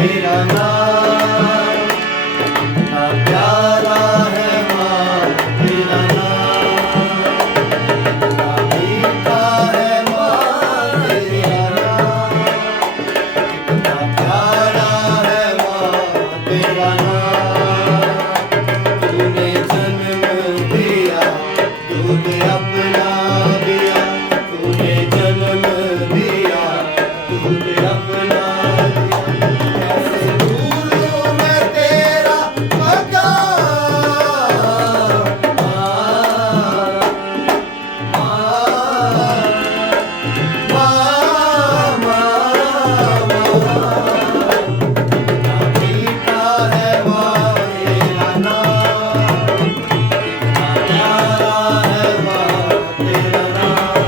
तेरा नाम कितना प्यारा है माँ, तेरा नाम कितना मीठा है माँ, तेरा नाम कितना प्यारा है माँ, तेरा नाम। तूने जन्म दिया, तूने अपना दिया, तूने जन्म दिया, तूने अपना दिया। कैसे भूलूं मैं तेरा मकाम, कितना मीठा है माँ, तेरा नाम कितना प्यारा है माँ, तेरा नाम।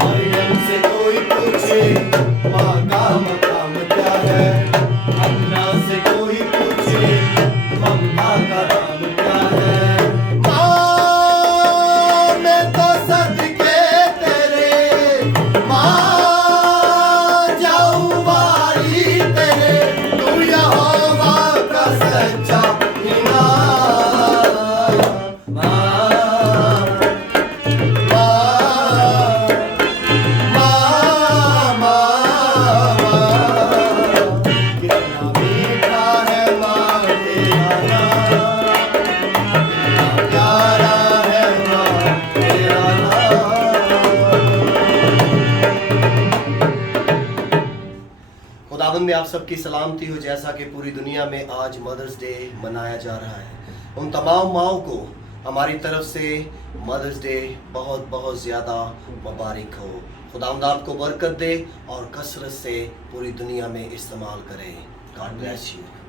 मरियम से कोई पूछे माँ का मकाम क्या है, अन्ना से कोई पूछे ममता का नाम क्या है। माँ मैं तो सदके तेरे, माँ जाऊँ बारी तेरे, तू यहोवा का सच्चा इमाम। कितना मीठा है माँ, तेरा नाम कितना प्यारा है माँ, तेरा नाम। खुदावंद में आप सबकी सलामती हो। जैसा कि पूरी दुनिया में आज मदर्स डे मनाया जा रहा है, उन तमाम माँओं को हमारी तरफ से मदर्स डे बहुत बहुत ज़्यादा मुबारक हो। खुदावंद आपको बरकत दे और कसरत से पूरी दुनिया में इस्तेमाल करें। God bless you.